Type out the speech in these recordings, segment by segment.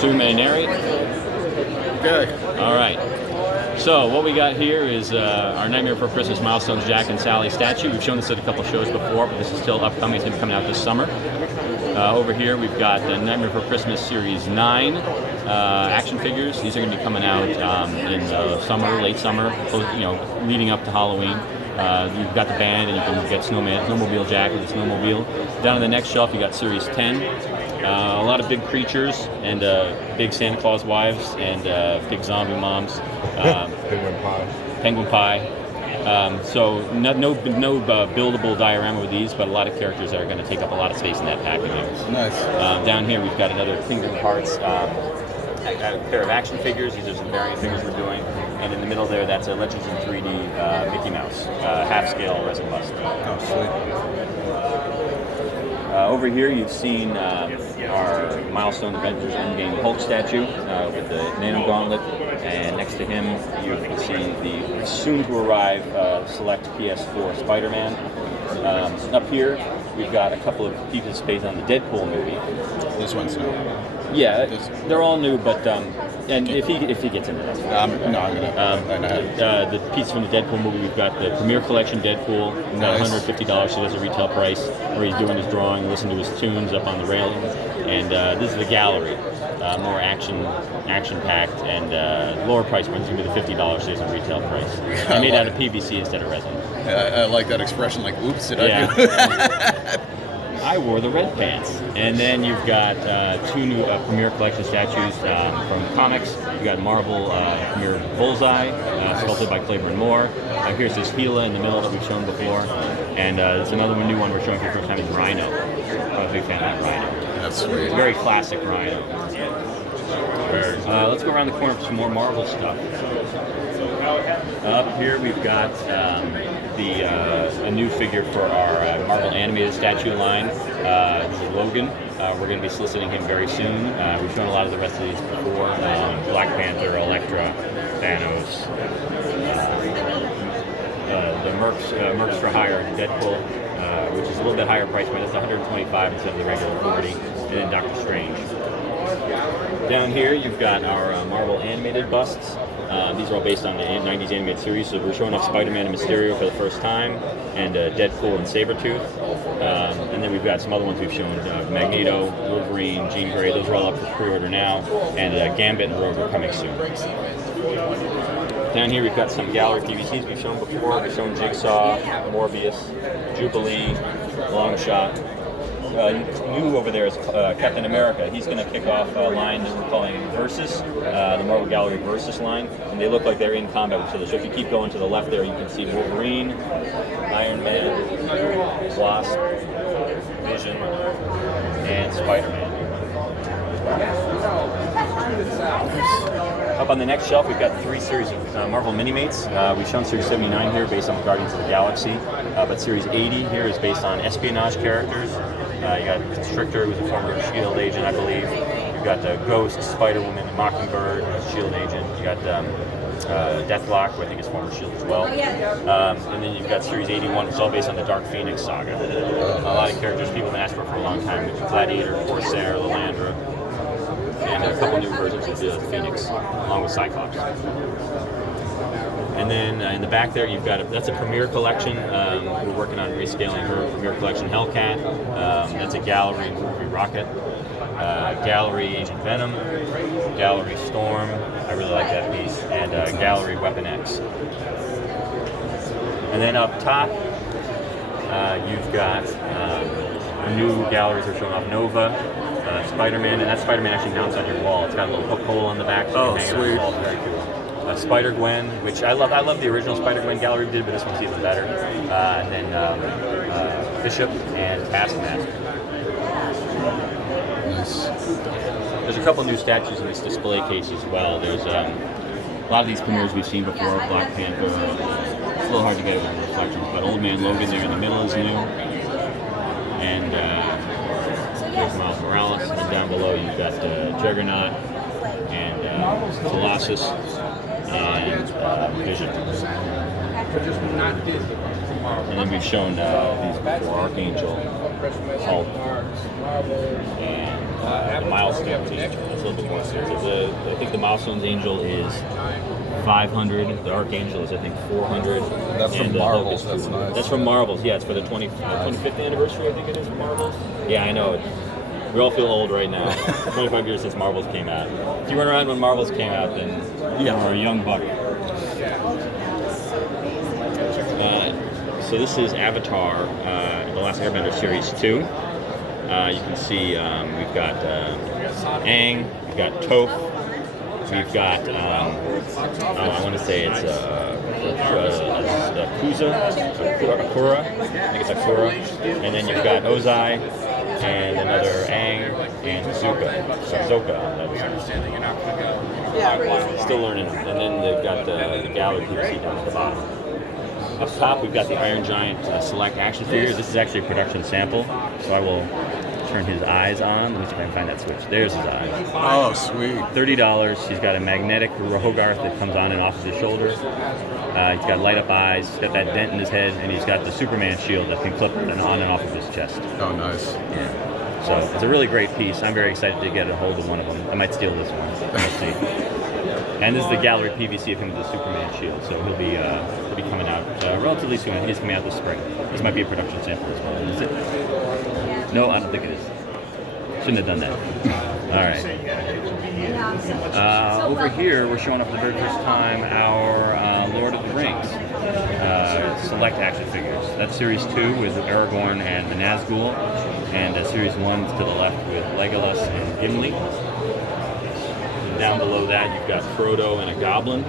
So we may narrate? Okay. All right. So what we got here is our Nightmare Before Christmas Milestones Jack and Sally statue. We've shown this at a couple shows before, but this is still upcoming. It's going to be coming out this summer. Over here we've got the Nightmare Before Christmas Series 9 action figures. These are going to be coming out in summer, late summer, leading up to Halloween. You've got the band, and you can get Snowmobile Jack with his snowmobile. Down on the next shelf, you got Series 10. A lot of big creatures and big Santa Claus wives and big zombie moms. Penguin pie. So no buildable diorama with these, but a lot of characters that are going to take up a lot of space in that packaging. Nice. Down here we've got another Kingdom Hearts a pair of action figures. These are some variant figures we're doing. And in the middle there, that's a Legends in 3D Mickey Mouse, half-scale resin bust. Oh, sweet. Over here, you've seen our Milestone Avengers Endgame Hulk statue with the Nano Gauntlet, and next to him, you can see the soon-to-arrive select PS4 Spider-Man. Up here, we've got a couple of pieces of space on the Deadpool movie. This one's new. Yeah, they're all new, but and if he gets into this, no, I'm gonna. The piece from the Deadpool movie, we've got the Premiere Collection Deadpool, got $150, so there's a retail price where he's doing his drawing, listening to his tunes up on the railing, and this is the gallery, more action-packed, and lower price point is gonna be the $50, so there's a retail price. I made out of PVC instead of resin. I like that expression, like, oops, did I do that? I wore the red pants. And then you've got two new Premiere Collection statues from comics. You've got Marvel Premiere Bullseye, sculpted by Claiborne Moore. Here's this Gila in the middle that we've shown before. And there's another new one we're showing for the first time is Rhino. I'm a big fan of that Rhino. That's sweet. Very classic Rhino. Let's go around the corner for some more Marvel stuff. Up here we've got a new figure for our Marvel animated statue line. This is Logan. We're going to be soliciting him very soon. We've shown a lot of the rest of these before. Black Panther, Elektra, Thanos, the Mercs for Hire, Deadpool, which is a little bit higher price point. It's $125 instead of the regular $40, and then Doctor Strange. Down here you've got our Marvel animated busts. These are all based on the 90s animated series, so we're showing off Spider-Man and Mysterio for the first time, and Deadpool and Sabretooth. And then we've got some other ones we've shown, Magneto, Wolverine, Jean Grey, those are all up for pre-order now, and Gambit and Rogue are coming soon. Down here we've got some gallery PVCs we've shown before. We've shown Jigsaw, Morbius, Jubilee, Longshot. New over there is Captain America. He's going to kick off a line that we're calling Versus, the Marvel Gallery Versus line, and they look like they're in combat with each other. So if you keep going to the left there, you can see Wolverine, Iron Man, Wasp, Vision, and Spider-Man. Up on the next shelf, we've got 3 series of Marvel Mini-Mates. We've shown Series 79 here based on Guardians of the Galaxy, but Series 80 here is based on espionage characters. You got Constrictor, who's a former S.H.I.E.L.D. agent, I believe. You've got Ghost, Spider-Woman, Mockingbird, S.H.I.E.L.D. agent. You got Deathlock, who I think is former S.H.I.E.L.D. as well. And then you've got Series 81, which is all based on the Dark Phoenix saga. A lot of characters people have been asked for a long time. Gladiator, Corsair, Lilandra, and a couple new versions of the Phoenix, along with Cyclops. And then in the back there, you've got that's a Premiere Collection. We're working on rescaling her Premiere Collection Hellcat. That's a Gallery movie Rocket. Gallery Agent Venom. Gallery Storm. I really like that piece. And Gallery Weapon X. And then up top, you've got new galleries are showing off Nova, Spider-Man, and that Spider-Man actually mounts on your wall. It's got a little hook hole on the back. So you can hang it on the wall. Very cool. Spider-Gwen, which I love the original Spider-Gwen gallery we did, but this one's even better. And then Bishop and Taskmaster. Nice. There's a couple new statues in this display case as well. There's a lot of these premieres we've seen before, Black Panther. It's a little hard to get it with the reflections, but Old Man Logan there in the middle is new. And there's Miles Morales, and then down below you've got Juggernaut and Colossus and Vision. And then we've shown these before, Archangel, Hulk, and the Milestones Angel. That's a little bit more expensive. I think the Milestones Angel is 500. The Archangel is, I think, 400. That's from Marvels. That's nice. That's from Marvels. Yeah, it's for the 25th anniversary, I think it is, from Marvels. Yeah, I know. We all feel old right now. 25 years since Marvels came out. If you weren't around when Marvels came out, then you were a young buck. So this is Avatar, The Last Airbender Series 2. You can see we've got Aang, we've got Toph, we've got, I want to say it's Akura, I think it's Akura, and then you've got Ozai, and another Aang, and Zoka on that side. Still learning, and then they've got the gallery PVC down at the bottom. Up top, we've got the Iron Giant Select action figure. This is actually a production sample, so I will turn his eyes on. Let me see if I can find that switch. There's his eyes. Oh, sweet. $30. He's got a magnetic Hogarth that comes on and off of his shoulder. He's got light up eyes. He's got that dent in his head, and he's got the Superman shield that can clip on and off of his chest. Oh, nice. Yeah. So it's a really great piece. I'm very excited to get a hold of one of them. I might steal this one. We'll see. And this is the gallery PVC of him with the Superman shield, so he'll be coming out relatively soon. He's coming out this spring. This might be a production sample as well. Is it? No, I don't think it is. Shouldn't have done that. All right. Over here, we're showing up for the very first time our Lord of the Rings select action figures. That's Series 2 with Aragorn and the Nazgul, and Series 1 to the left with Legolas and Gimli. Down below that, you've got Frodo and a Goblin.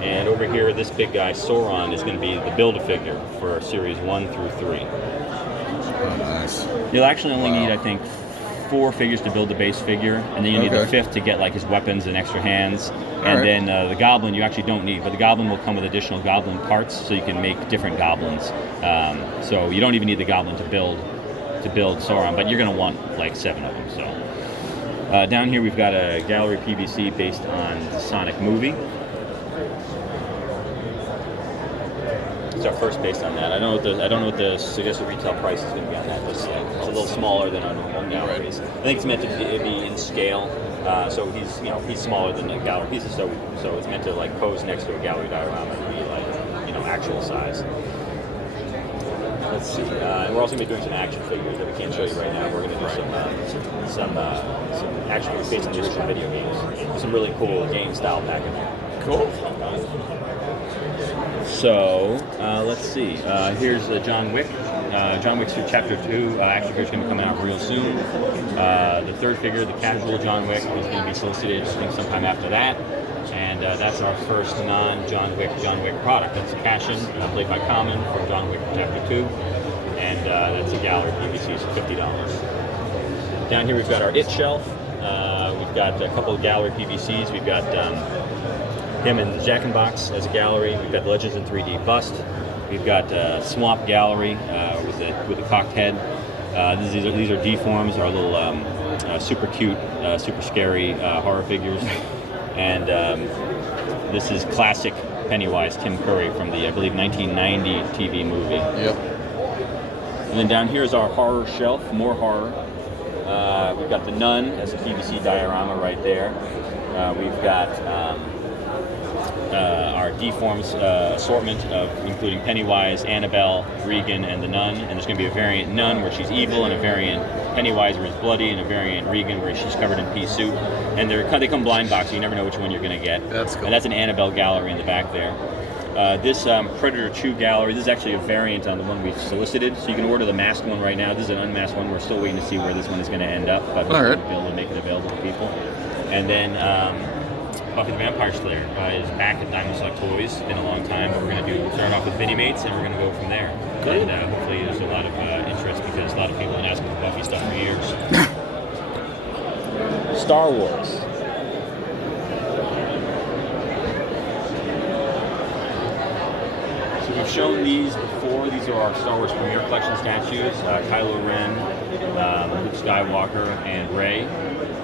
And over here, this big guy, Sauron, is going to be the Build-A-Figure for Series 1 through 3. Oh, nice. You'll actually only need, I think, 4 figures to build the base figure, and then you need the 5th to get like his weapons and extra hands. And then the Goblin you actually don't need, but the Goblin will come with additional Goblin parts, so you can make different Goblins. So you don't even need the Goblin to build Sauron, but you're going to want like 7 of them. So. Down here we've got a gallery PVC based on the Sonic movie. It's our first based on that. I don't know what the suggested retail price is going to be on that. It's a little smaller than our normal galleries. I think it's meant to be in scale. So he's smaller than the gallery pieces. So it's meant to like pose next to a gallery diorama and be like actual size. Let's see. And we're also going to be doing some action figures that we can't show you right now. We're going to do some action figures based on the original video games. Some really cool game style packaging. Cool. So let's see. Here's John Wick. John Wick's through Chapter 2. Action figure's going to be coming out real soon. The third figure, the casual John Wick, is going to be solicited, I think, sometime after that. And that's our first non-John Wick product. That's Cashin, played by Common from John Wick Chapter 2. And that's a gallery PVC, so $50. Down here we've got our It shelf. We've got a couple of gallery PVCs. We've got him in the Jack in Box as a gallery. We've got the Legends in 3D bust. We've got Swamp Gallery with the cocked head. These are deforms, our little super cute, super scary horror figures. And this is classic Pennywise Tim Curry from the, I believe, 1990 TV movie. Yep. And then down here is our horror shelf, more horror. We've got the Nun as a PVC diorama right there. We've got our deforms assortment of including Pennywise, Annabelle, Regan, and the Nun. And there's going to be a variant Nun where she's evil, and a variant Pennywise where he's bloody, and a variant Regan where she's covered in pea soup. And they come blind box, so you never know which one you're going to get. That's cool. And that's an Annabelle gallery in the back there. This Predator Chew gallery, this is actually a variant on the one we've solicited, so you can order the masked one right now. This is an unmasked one. We're still waiting to see where this one is going to end up, but we'll be able to make it available to people. And then Buffy the Vampire Slayer is back at Diamond Select Toys. It's been a long time, but we're going to start off with Mini Mates, and we're going to go from there. Good. And hopefully there's a lot of interest, because a lot of people have been asking for Buffy stuff for years. Star Wars. We've shown these before. These are our Star Wars Premier Collection statues. Kylo Ren, Luke Skywalker, and Rey.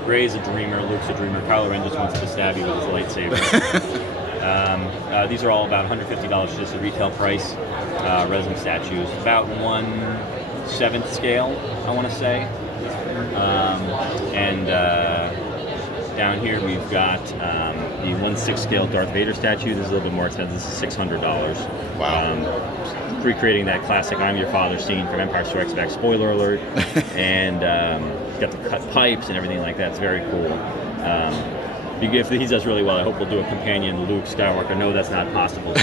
Rey is a dreamer, Luke's a dreamer. Kylo Ren just wants to stab you with his lightsaber. These are all about $150 just the retail price. Resin statues. About 1/7 scale, I want to say. And down here we've got the 1/6 scale Darth Vader statue. This is a little bit more expensive. This is $600. Wow. Recreating that classic "I'm Your Father" scene from Empire Strikes Back. Spoiler alert. And he's got the cut pipes and everything like that. It's very cool. If he does really well, I hope we'll do a companion Luke Skywalker. No, that's not possible.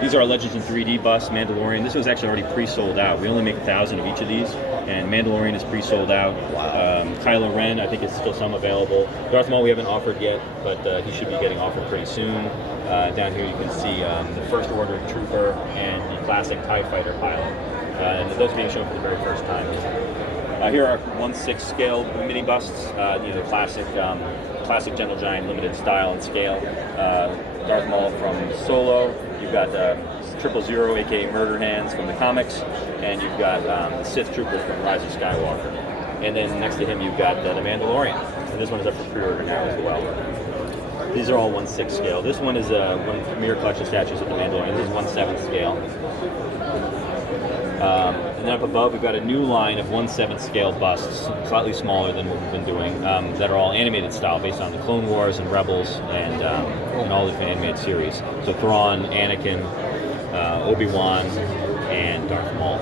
These are our Legends in 3D bus, Mandalorian. This was actually already pre-sold out. We only make 1,000 of each of these, and Mandalorian is pre-sold out. Wow. Kylo Ren, I think, is still some available. Darth Maul we haven't offered yet, but he should be getting offered pretty soon. Down here you can see the First Order Trooper and the classic TIE Fighter pilot. And those being shown for the very first time. Here are 1/6 scale mini busts, the classic Gentle Giant limited style and scale. Darth Maul from Solo. You've got 000, aka Murder Hands from the comics, and you've got the Sith Troopers from Rise of Skywalker. And then next to him you've got the Mandalorian. And this one is up for pre-order now as well. These are all 1/6 scale. This one is one of the premier collection statues of the Mandalorian. This is 1/7 scale. And then up above, we've got a new line of 1/7 scale busts, slightly smaller than what we've been doing, that are all animated style, based on the Clone Wars and Rebels and all the different animated series. So Thrawn, Anakin, Obi-Wan, and Darth Maul.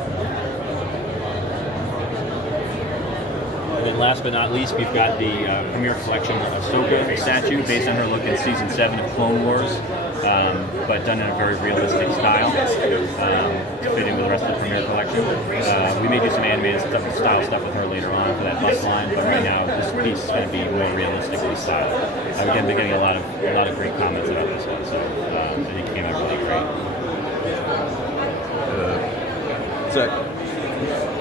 And then last but not least, we've got the premier collection of Ahsoka statue, based on her look in Season 7 of Clone Wars. But done in a very realistic style to fit in with the rest of the Premier collection. We may do some animated style stuff with her later on for that bus line, but right now this piece is going to be more realistically styled. I've been getting a lot of great comments about this one, so I think it came out really great.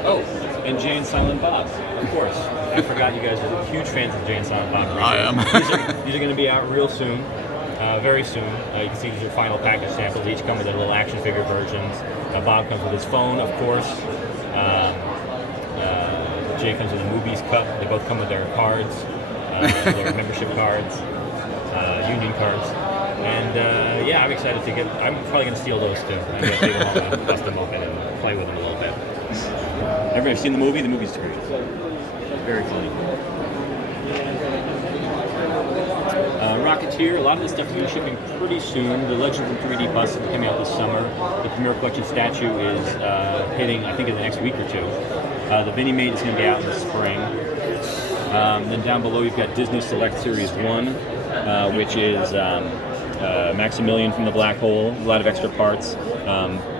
Oh, and Jay and Silent Bob, of course. I forgot you guys are huge fans of Jay and Silent Bob. I am. These are going to be out real soon. Very soon. You can see these are final package samples. Each come with their little action figure versions. Bob comes with his phone, of course. Jay comes with a Movies cup. They both come with their cards, their membership cards, union cards. And I'm excited to get. I'm probably going to steal those too. I'm going to take them home and bust them open and play with them a little bit. Everybody seen the movie? The movie's great. Very funny. Rocketeer, a lot of this stuff is going to be shipping pretty soon. The Legends in 3D bus is coming out this summer. The Premier Collection statue is hitting, I think, in the next week or two. The Mini-Mate is going to be out in the spring. Then down below you've got Disney Select Series 1, which is Maximilian from the Black Hole, a lot of extra parts.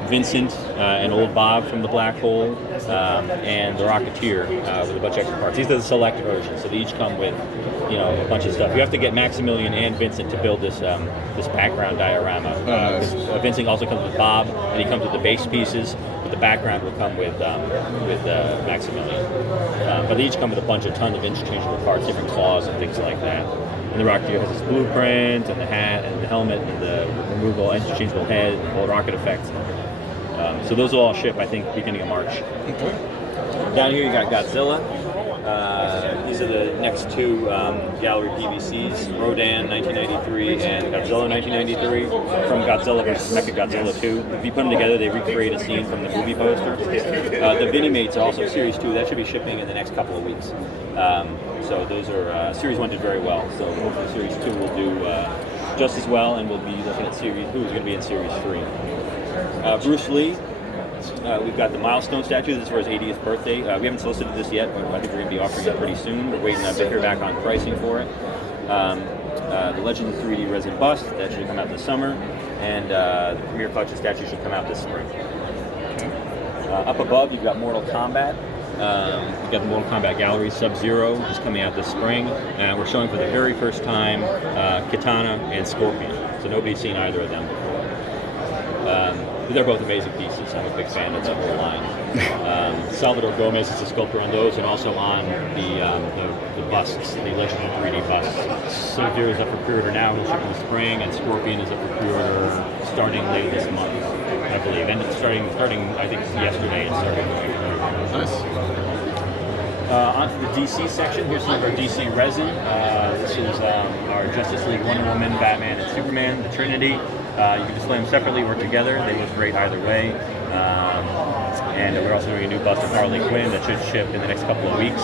Vincent and Old Bob from the Black Hole, and the Rocketeer with a bunch of extra parts. These are the select versions, so they each come with, a bunch of stuff. You have to get Maximilian and Vincent to build this this background diorama. Vincent also comes with Bob, and he comes with the base pieces, but the background will come with Maximilian. But they each come with a ton of interchangeable parts, different claws and things like that. And the Rocketeer has his blueprint and the hat and the helmet and the removable interchangeable head and the whole rocket effect. So those will all ship, I think, beginning of March. Okay. Down here you got Godzilla. These are the next two gallery PVCs, Rodan 1993 and Godzilla 1993, from Godzilla vs. Mechagodzilla 2. If you put them together, they recreate a scene from the movie poster. The Mini-Mates are also Series 2. That should be shipping in the next couple of weeks. So those are, Series 1 did very well, so hopefully Series 2 will do just as well, and we'll be looking at Series, who's going to be in Series 3. Bruce Lee, we've got the Milestones statue. This is for his 80th birthday. We haven't solicited this yet, but I think we're going to be offering it pretty soon. We're waiting to hear back on pricing for it. The Legend 3D resin bust, that should come out this summer, and the Premier Collection statue should come out this spring. Up above, you've got Mortal Kombat. We've got the Mortal Kombat Gallery. Sub-Zero is coming out this spring, and we're showing for the very first time Kitana and Scorpion. So nobody's seen either of them before. They're both amazing pieces. I'm a big fan of the whole line. Salvador Gomez is the sculptor on those, and also on the busts, the Legend of 3D busts. Sub-Zero is up for pre-order now, it'll ship in the spring, and Scorpion is up for pre-order starting late this month, I believe. And it's starting I think yesterday, it's starting. Nice. Onto the DC section. Here's some of our DC resin. This is our Justice League, Wonder Woman, Batman, and Superman, the Trinity. You can display them separately or together. They look great either way. And we're also doing a new bust of Harley Quinn that should ship in the next couple of weeks.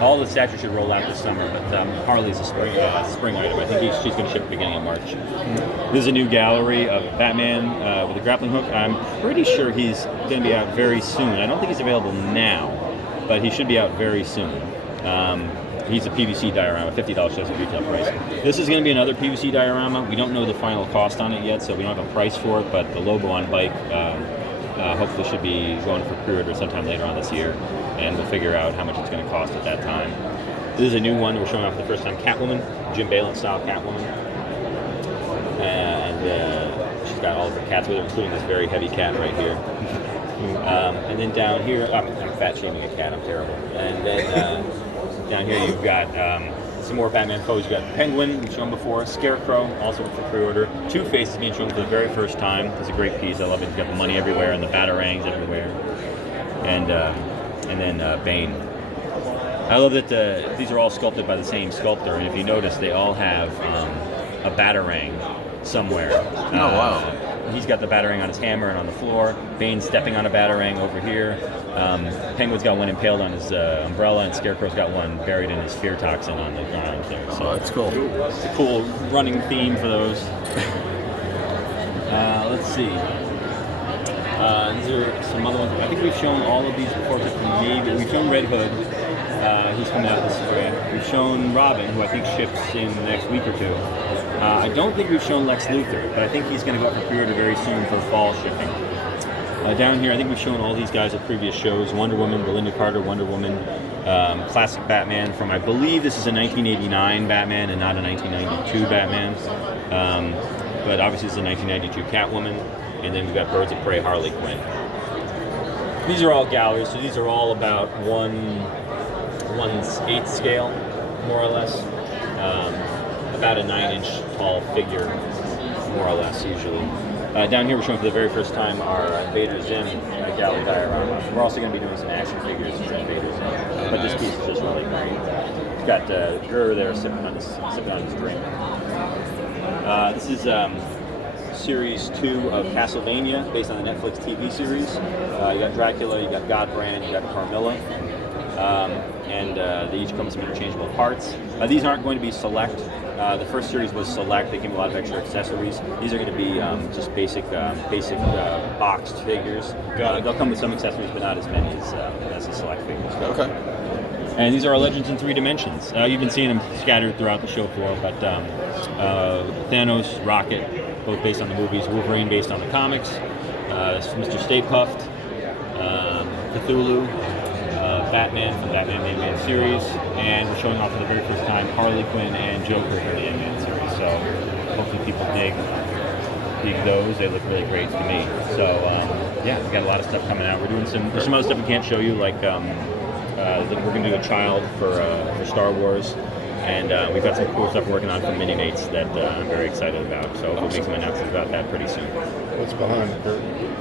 All the statues should roll out this summer, but Harley's a spring item. I think she's going to ship at the beginning of March. This is a new gallery of Batman with a grappling hook. I'm pretty sure he's going to be out very soon. I don't think he's available now, but he should be out very soon. He's a PVC diorama, $50 shows the retail price. This is going to be another PVC diorama. We don't know the final cost on it yet, so we don't have a price for it, but the logo on bike hopefully should be going for pre-order sometime later on this year, and we'll figure out how much it's going to cost at that time. This is a new one we're showing off for the first time, Catwoman, Jim Balin style Catwoman. And she's got all of her cats with her, including this very heavy cat right here. And then down here, I'm fat shaming a cat, I'm terrible. And then down here you've got some more Batman foes. You've got Penguin, we've shown before, Scarecrow, also for pre-order. Two-Face is being shown for the very first time. It's a great piece, I love it. You've got the money everywhere and the batarangs everywhere. And then Bane. I love that these are all sculpted by the same sculptor, and if you notice, they all have a batarang somewhere. Oh, wow. He's got the batarang on his hammer and on the floor. Bane's stepping on a batarang over here. Penguin's got one impaled on his umbrella, and Scarecrow's got one buried in his fear toxin on the ground there. So that's cool. It's a cool running theme for those. Let's see. These are some other ones. I think we've shown all of these before, except for maybe we've shown Red Hood. He's coming out this spring. We've shown Robin, who I think ships in the next week or two. I don't think we've shown Lex Luthor, but I think he's going to go up for pre-order very soon for fall shipping. Down here, I think we've shown all these guys at previous shows. Wonder Woman, Belinda Carter, Wonder Woman, classic Batman from, I believe this is a 1989 Batman and not a 1992 Batman. But obviously it's a 1992 Catwoman. And then we've got Birds of Prey, Harley Quinn. These are all galleries, so these are all about 1/8 scale, more or less. About a 9-inch tall figure, more or less, usually. Down here we're showing for the very first time our Invader Zim gallery diorama. We're also going to be doing some action figures for Invader Zim, but this piece is just really great. We've got Gur there sipping on his drink. This is Series 2 of Castlevania, based on the Netflix TV series. You got Dracula, you got Godbrand, you got Carmilla. And they each come with some interchangeable parts. These aren't going to be select. The first series was select. They came with a lot of extra accessories. These are going to be just basic boxed figures. They'll come with some accessories, but not as many as the select figures. Okay. And these are our Legends in 3 dimensions. You've been seeing them scattered throughout the show floor, but Thanos, Rocket, both based on the movies. Wolverine based on the comics. Mr. Stay Puft, Cthulhu. Batman from the Batman the Animated Series, and we're showing off for the very first time Harley Quinn and Joker from the Animated Series. So hopefully people dig those. They look really great to me. So yeah, we got a lot of stuff coming out. We're doing there's some other stuff we can't show you, like we're going to do a child for Star Wars, and we've got some cool stuff we're working on for Mini-Mates that I'm very excited about. So we'll make some announcements about that pretty soon. What's behind the curtain?